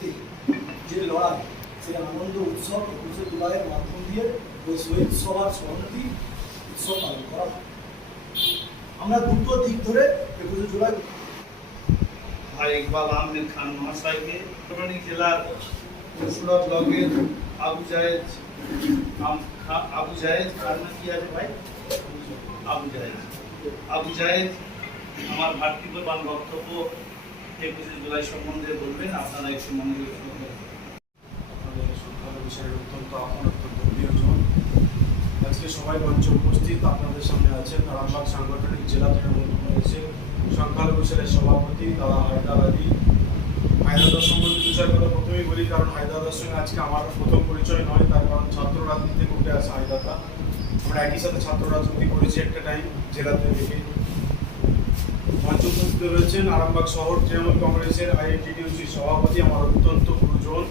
স্বার্থে যে লড়াই, সেই আনন্দ উৎসব 21শে জুলাইয়ের মাধ্যম দিয়ে ওই শহীদ সভার স্মরণী উৎসব পালন করা হয়। আমরা দুটো দিক ধরে 21শে জুলাই ভাই ইকবাল আহমেদ খান মহাশয়কে জেলার কুসুরা ব্লকের আবু জায়েদ খান কি আছে ভাই আবু জায়েদ আমার ভাতৃপ্রধান বক্তব্য 21শে জুলাই সম্বন্ধে বলবেন। আপনারা একটু মনোযোগ শুনবেন। সংখ্যালঘু বিষয়ের অত্যন্ত প্রিয়জন, আজকে সবাই মঞ্চে উপস্থিত আপনাদের সামনে আছেন আরামবাগ সাংগঠনিক জেলা তৃণমূল কংগ্রেসের সংখ্যালঘু সেলের সভাপতি দাদা হায়দার আলী। হায়দারদার সম্বন্ধে দু চার কথা প্রথমেই বলি, কারণ হায়দারদার সঙ্গে আজকে আমার প্রথম পরিচয় নয়, তার কারণ ছাত্র রাজনীতি থেকে উঠে আসা হায়দারদা। আমরা একই সাথে ছাত্র রাজনীতি করেছি একটা টাইম জেলাতে থেকে। মঞ্চ উপস্থিত রয়েছেন আরামবাগ শহর তৃণমূল কংগ্রেসের আইএনটিটিউসির সভাপতি, আমার অত্যন্ত গুরুজন,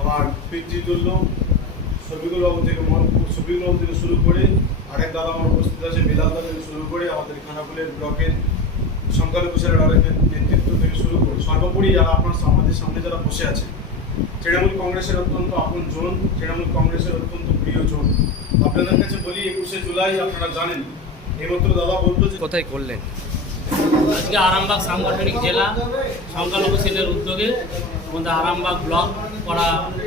আমার পিতৃতুল্য শফিকুল বাবু থেকে শুরু করে আরেক দাদা আমার উপস্থিত আছে বিলাল দাদা থেকে শুরু করে আমাদের খানাকুলের ব্লকের সংখ্যালঘু সেলের আরেক নেতৃত্ব থেকে শুরু করে সর্বোপরি যারা আমাদের সামনে যারা বসে আছে, তৃণমূল কংগ্রেসের অত্যন্ত আপন জন, তৃণমূল কংগ্রেসের অত্যন্ত প্রিয়জন। আপনাদের কাছে বলি 21শে জুলাই আপনারা জানেন, এইমাত্র দাদা বললো যে কোথায় করলেন? আজকে আরামবাগ সাংগঠনিক জেলা সংখ্যালঘু সেলের উদ্যোগে আমাদের আরামবাগ ব্লক করা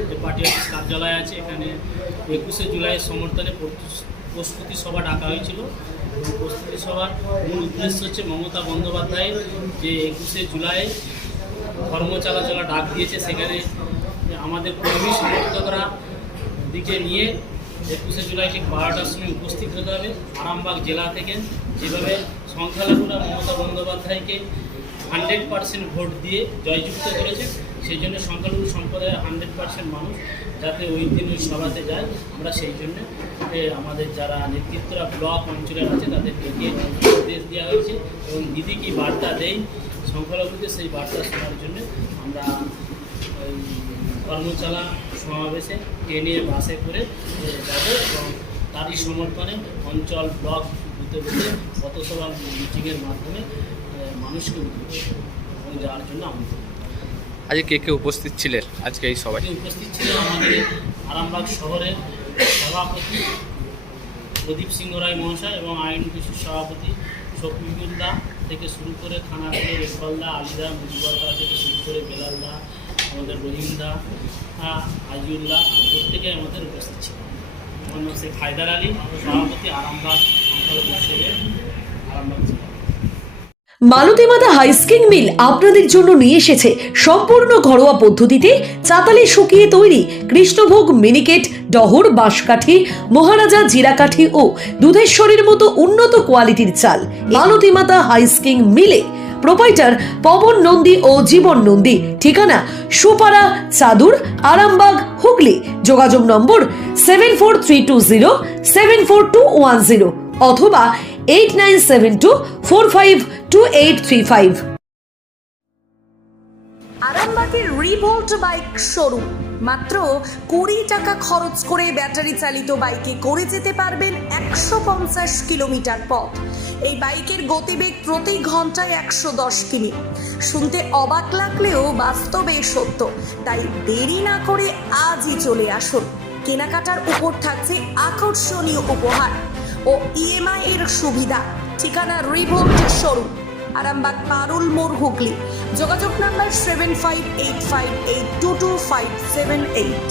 যে পার্টি অফিস কার্যালয় আছে, এখানে 21শে জুলাইয়ের সমর্থনে প্রস্তুতি সভা ডাকা হয়েছিল। প্রস্তুতি সভার মূল উদ্দেশ্য হচ্ছে মমতা বন্দ্যোপাধ্যায়ের যে 21শে জুলাই ধর্মচালাচলা ডাক দিয়েছে, সেখানে আমাদের কর্মী সমর্থকরা দিকে নিয়ে 21শে জুলাই ঠিক 12টার সময় উপস্থিত হতে হবে। আরামবাগ জেলা থেকে যেভাবে সংখ্যালঘুরা মমতা বন্দ্যোপাধ্যায়কে 100% ভোট দিয়ে জয়যুক্ত করেছে, সেই জন্য সংখ্যালঘু সম্প্রদায়ের 100% মানুষ যাতে ওই দিন ওই সভাতে যায়, আমরা সেই জন্য আমাদের যারা নেতৃত্বরা ব্লক অঞ্চলের আছে তাদেরকে নির্দেশ দেওয়া হয়েছে এবং দিদি কি বার্তা দেয় সংখ্যালঘুদের, সেই বার্তা শোনার জন্য আমরা ওই কর্মচালা সমাবেশে ট্রেনে বাসে করে যাবে এবং তারই সমর্থনে অঞ্চল ব্লক বুথে বুথে পথসভা মিটিংয়ের মাধ্যমে মানুষকে উদ্বুদ্ধ এবং যাওয়ার জন্য আমন্ত্রণ। আজকে কে কে উপস্থিত ছিলেন আজকে এই সভায়? উপস্থিত ছিলেন আমাদের আরামবাগ শহরের সভাপতি প্রদীপ সিংহ রায় মহাশয় এবং আইনটিসির সভাপতি শফিকুল্লাহ থেকে শুরু করে খানাকুলের ইকবালদা, আলিদা, মুজিবুল্লাহ থেকে শুরু করে বেলালদা, আমাদের রহিমদা, আজিউল্লাহ, প্রত্যেকে আমাদের উপস্থিত ছিল। আমার নাম শেখ হায়দার আলী, সভাপতি আরামবাগ সংখ্যালঘু সেলের আরামবাগ জেলা। মালতীমাতা হাইস্কিং মিল আপনাদের জন্য নিয়ে এসেছে সম্পূর্ণ ঘরোয়া পদ্ধতিতে চাতালে শুকিয়ে তৈরি কৃষ্ণভোগ মিনিকেট, ডহর, বাঁশকাঠি, মহারাজা, জিরাকাঠি ও দুধেশ্বরীর মতো উন্নত কোয়ালিটির চাল। মালতীমাতা হাইস্কিং মিলে প্রোপাইটার পবন নন্দী ও জীবন নন্দী। ঠিকানা সুপারা চাদুর, আরামবাগ, হুগলি। যোগাযোগ নম্বর 7432074210 অথবা 8972452835। আরামবাগের রিভোল্ট বাইক শোরুম। মাত্র 20 টাকা খরচ করে ব্যাটারি চালিত বাইকে করে যেতে পারবেন 150 কিলোমিটার পথ। এই বাইকের গতিবেগ প্রতি ঘন্টায় 110 কিমি। শুনতে অবাক লাগলেও বাস্তবে সত্য, তাই দেরি না করে আজই চলে আসুন। কেনাকাটার উপর থাকছে আকর্ষণীয় উপহার ও ইএমআই এর সুবিধা। ঠিকানা রিভোল্ট শোরুম, আরামবাগ পারুল মোড়, হুগলি। যোগাযোগ নাম্বার 7585822578।